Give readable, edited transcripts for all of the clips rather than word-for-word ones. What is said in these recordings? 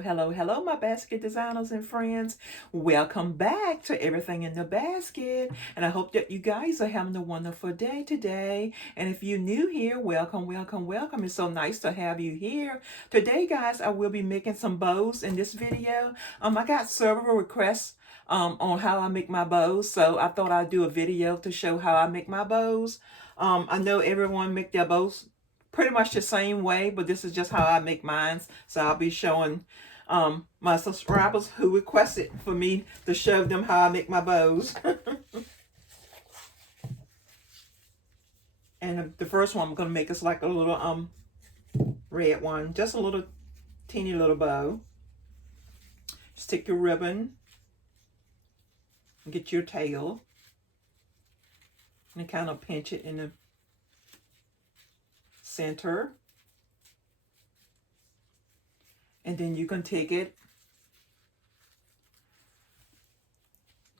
hello, my basket designers and friends. Welcome back to Everything in the Basket. And I hope that you guys are having a wonderful day today. And if you're new here, welcome. It's so nice to have you here. Today, guys, I will be making some bows in this video. I got several requests on how I make my bows. So I thought I'd do a video to show how I make my bows. I know everyone make their bows pretty much the same way, but this is just how I make mine. So I'll be showing my subscribers who requested for me to show them how I make my bows. And the first one I'm going to make is like a little red one, just a little teeny little bow. Just take your ribbon and get your tail and kind of pinch it in the center. And then you can take it.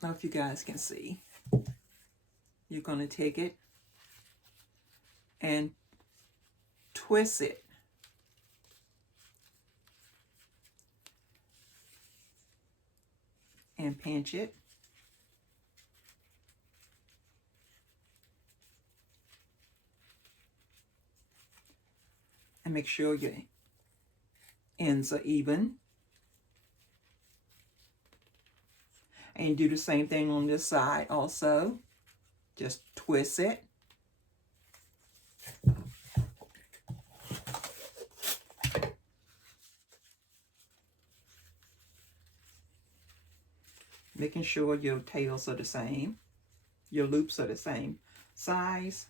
Now if you guys can see, you're going to take it and twist it. And pinch it. And make sure your ends are even. And do the same thing on this side also. Just twist it. Making sure your tails are the same. Your loops are the same size.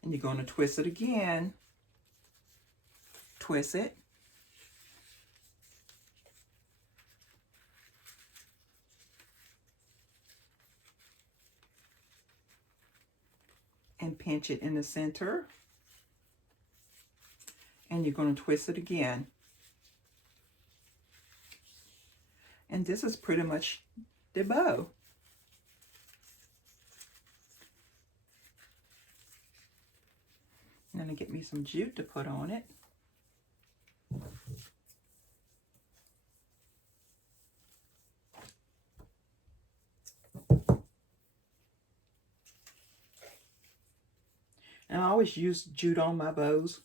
And you're going to twist it again. Twist it. And pinch it in the center. And you're going to twist it again. And this is pretty much the bow. I'm going to get me some jute to put on it. And I always use jute on my bows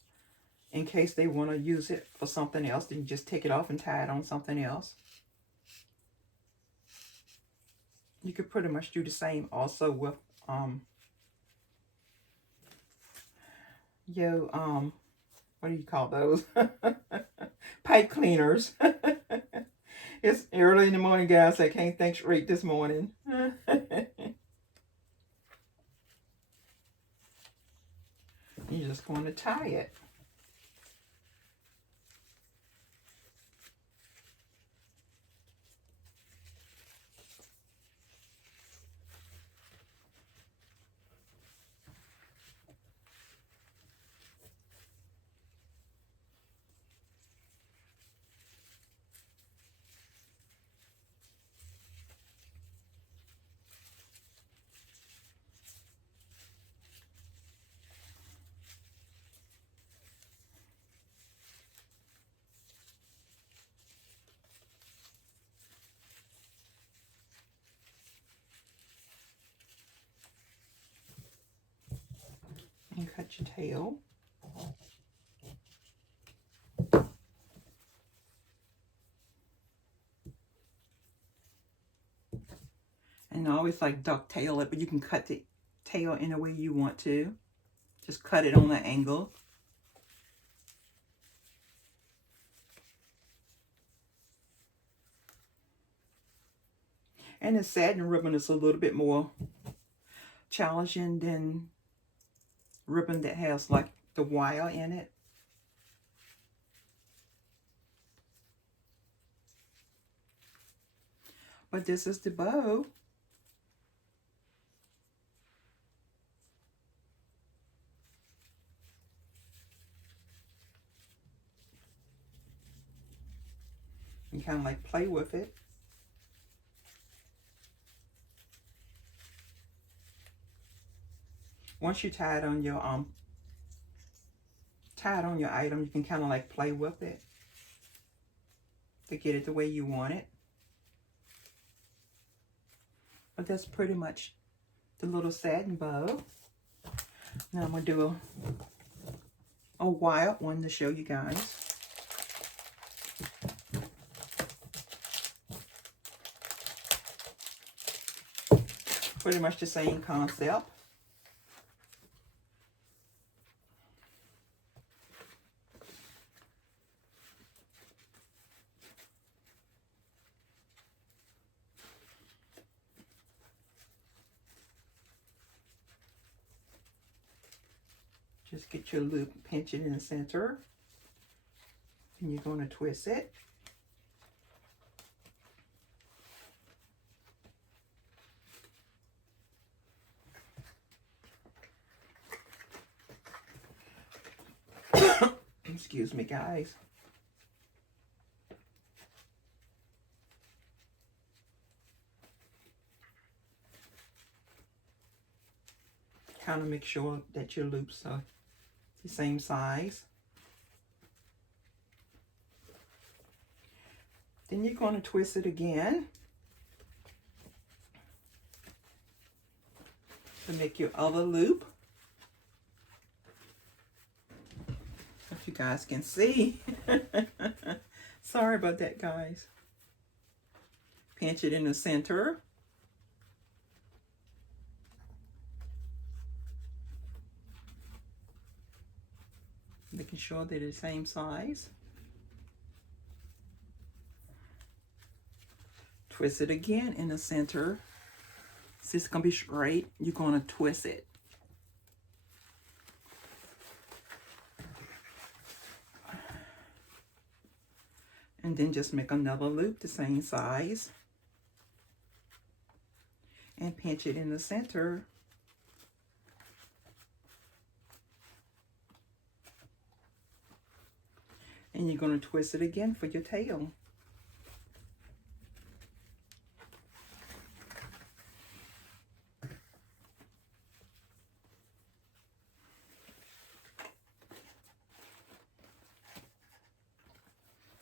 in case they want to use it for something else. Then you just take it off and tie it on something else. You could pretty much do the same also with what do you call those? Pipe cleaners. It's early in the morning, guys. I can't think straight this morning. You're just going to tie it. And cut your tail. And I always like ducktail it, but you can cut the tail any way you want to. Just cut it on the angle. And the satin ribbon is a little bit more challenging than ribbon that has like the wire in it. But this is the bow. You kind of like play with it. Once you tie it on your tie it on your item, you can kind of like play with it to get it the way you want it. But that's pretty much the little satin bow. Now I'm going to do a wild one to show you guys. Pretty much the same concept. Just get your loop, pinch it in the center, and you're going to twist it. Excuse me, guys. Kind of make sure that your loops are the same size. Then you're going to twist it again to make your other loop. If you guys can see. Sorry about that, guys. Pinch it in the center. Making sure they're the same size. Twist it again in the center. Since it's going to be straight, you're going to twist it. And then just make another loop the same size. And pinch it in the center. And you're going to twist it again for your tail.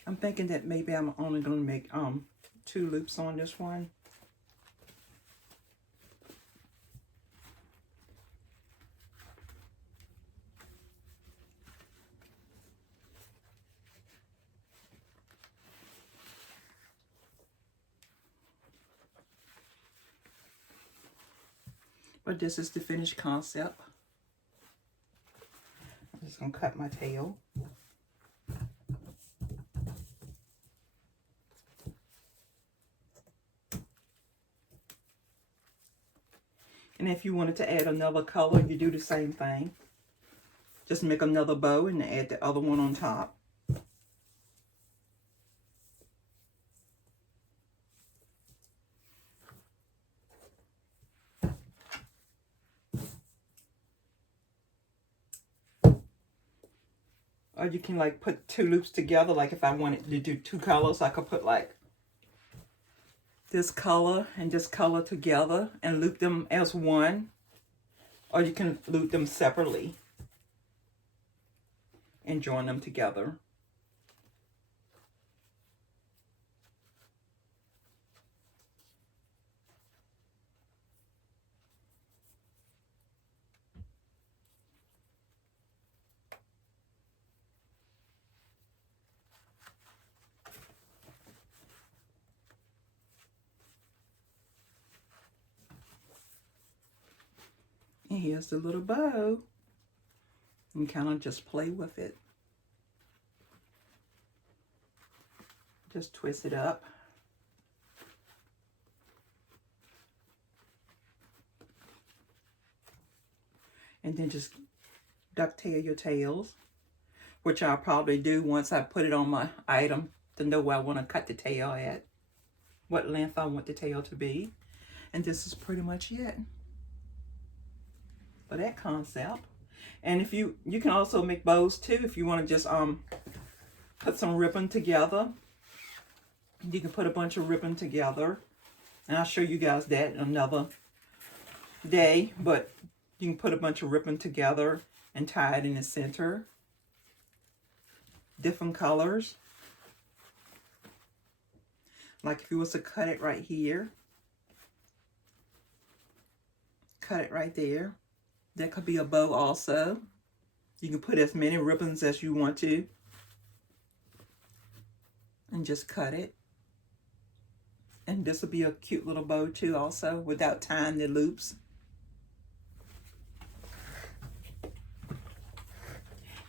I'm thinking that maybe I'm only going to make 2 loops on this one. But this is the finished concept. I'm just going to cut my tail. And if you wanted to add another color, you do the same thing. Just make another bow and add the other one on top. Or you can like put 2 loops together. Like if I wanted to do 2 colors, I could put like this color and this color together and loop them as one. Or you can loop them separately and join them together. And here's the little bow. And kind of just play with it. Just twist it up. And then just ducktail your tails, which I'll probably do once I put it on my item to know where I want to cut the tail at, what length I want the tail to be. And this is pretty much it for that concept. And if you can also make bows too if you want to just put some ribbon together. You can put a bunch of ribbon together, and I'll show you guys that another day. But you can put a bunch of ribbon together and tie it in the center different colors. Like if you was to cut it right here, cut it right there. That could be a bow also. You can put as many ribbons as you want to and just cut it. And this will be a cute little bow too also, without tying the loops.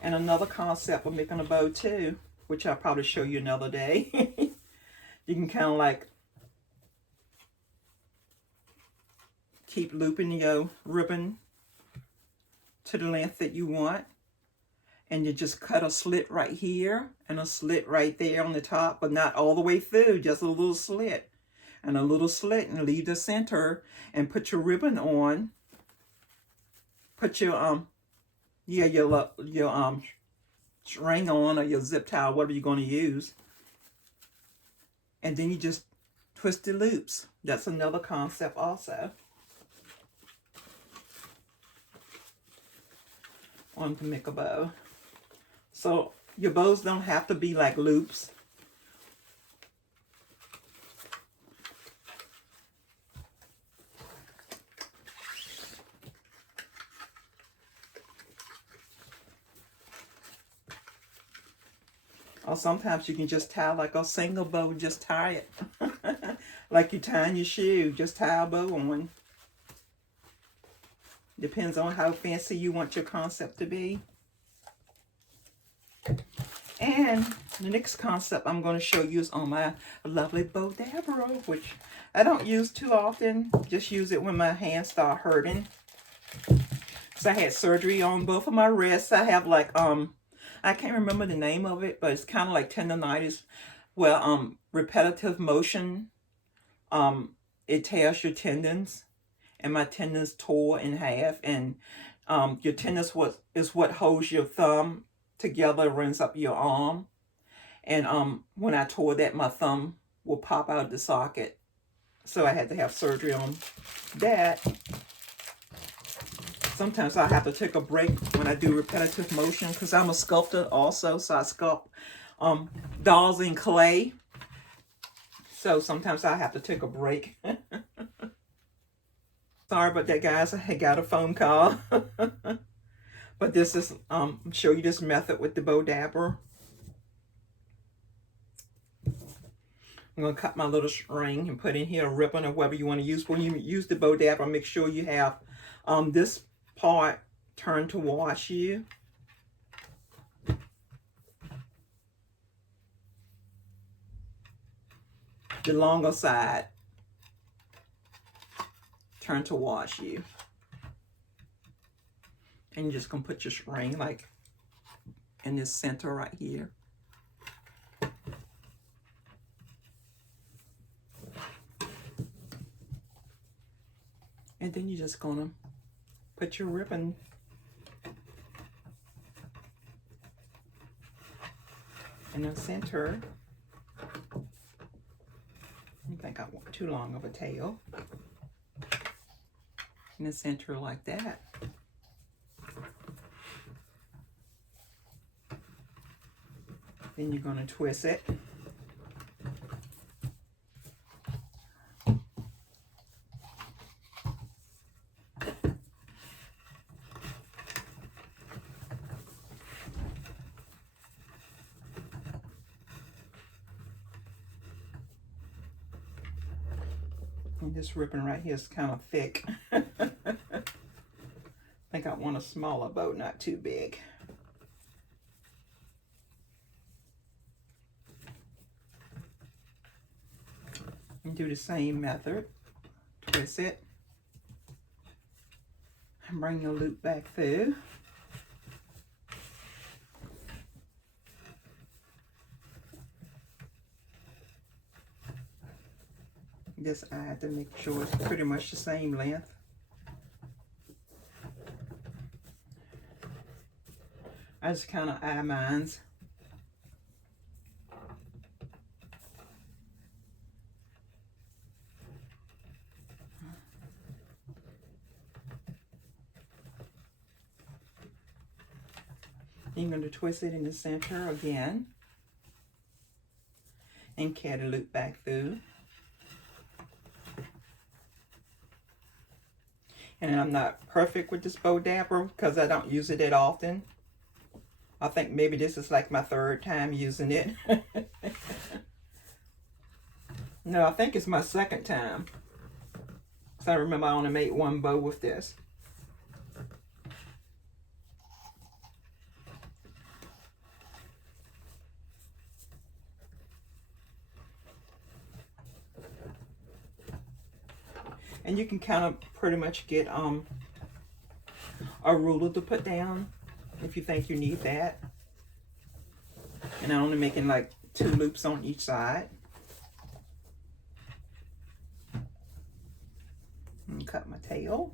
And another concept of making a bow too, which I'll probably show you another day. You can kind of like keep looping your ribbon to the length that you want. And you just cut a slit right here and a slit right there on the top, but not all the way through, just a little slit. And a little slit, and leave the center and put your ribbon on. Put your string on, or your zip tie, whatever you're going to use. And then you just twist the loops. That's another concept also. On to make a bow. So your bows don't have to be like loops. Or sometimes you can just tie like a single bow, just tie it. Like you're tying your shoe, just tie a bow on. Depends on how fancy you want your concept to be. And the next concept I'm going to show you is on my lovely bow dabber, which I don't use too often. Just use it when my hands start hurting. So I had surgery on both of my wrists. I have like, I can't remember the name of it, but it's kind of like tendonitis. Well, repetitive motion, it tears your tendons. And my tendons tore in half. And your tendons is what holds your thumb together, runs up your arm. And when I tore that, my thumb will pop out of the socket. So I had to have surgery on that. Sometimes I have to take a break when I do repetitive motion, because I'm a sculptor also. So I sculpt dolls in clay. So sometimes I have to take a break. Sorry about that, guys. I got a phone call. But this is, show you this method with the bow dabber. I'm going to cut my little string and put in here a ribbon or whatever you want to use. When you use the bow dabber, make sure you have this part turned towards you. The longer side turned towards you. And you're just going to put your string like in this center right here. And then you're just going to put your ribbon in the center. I think I want too long of a tail. In the center like that. Then you're going to twist it. And this ribbon right here is kind of thick. I think I want a smaller bow, not too big. And do the same method. Twist it. And bring your loop back through. This I have to make sure it's pretty much the same length. I just kind of eye mines. You're going to twist it in the center again and carry the loop back through. And I'm not perfect with this bow dabber because I don't use it that often. I think maybe this is like my third time using it. No, I think it's my second time. Because I remember I only made one bow with this. And you can kind of pretty much get a ruler to put down if you think you need that. And I'm only making like 2 loops on each side. And cut my tail.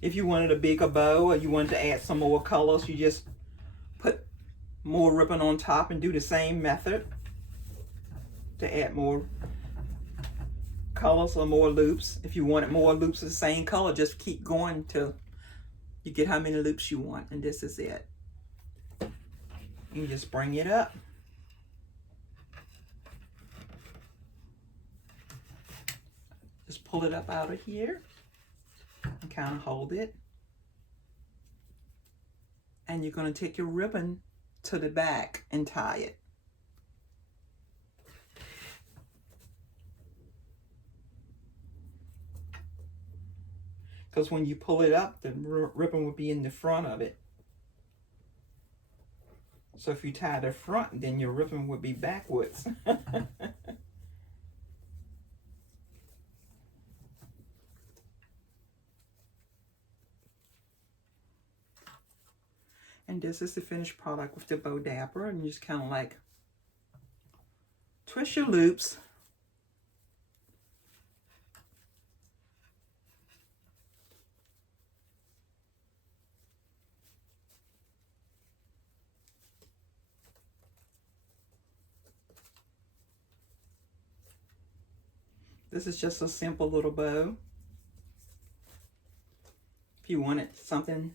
If you wanted a bigger bow or you wanted to add some more colors, you just put more ribbon on top and do the same method to add more colors or more loops. If you wanted more loops of the same color, just keep going till you get how many loops you want. And this is it. You just bring it up. Just pull it up out of here. And kind of hold it, and you're going to take your ribbon to the back and tie it. Because when you pull it up, the ribbon will be in the front of it. So if you tie the front, then your ribbon would be backwards. And this is the finished product with the bow dabber, and you just kind of like twist your loops. This is just a simple little bow. If you wanted something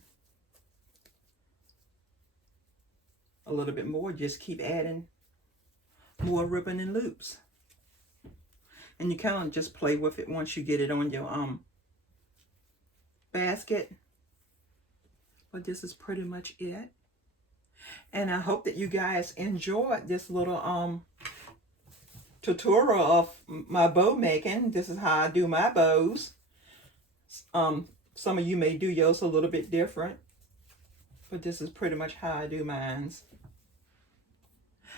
a little bit more, just keep adding more ribbon and loops. And you kind of just play with it once you get it on your basket. But this is pretty much it. And I hope that you guys enjoyed this little tutorial of my bow making. This is how I do my bows. Some of you may do yours a little bit different, but this is pretty much how I do mine.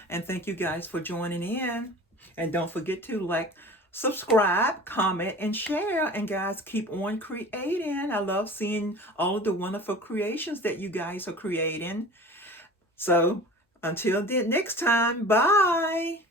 And thank you guys for joining in. And don't forget to like, subscribe, comment, and share. And guys, keep on creating. I love seeing all of the wonderful creations that you guys are creating. So until then, next time, bye.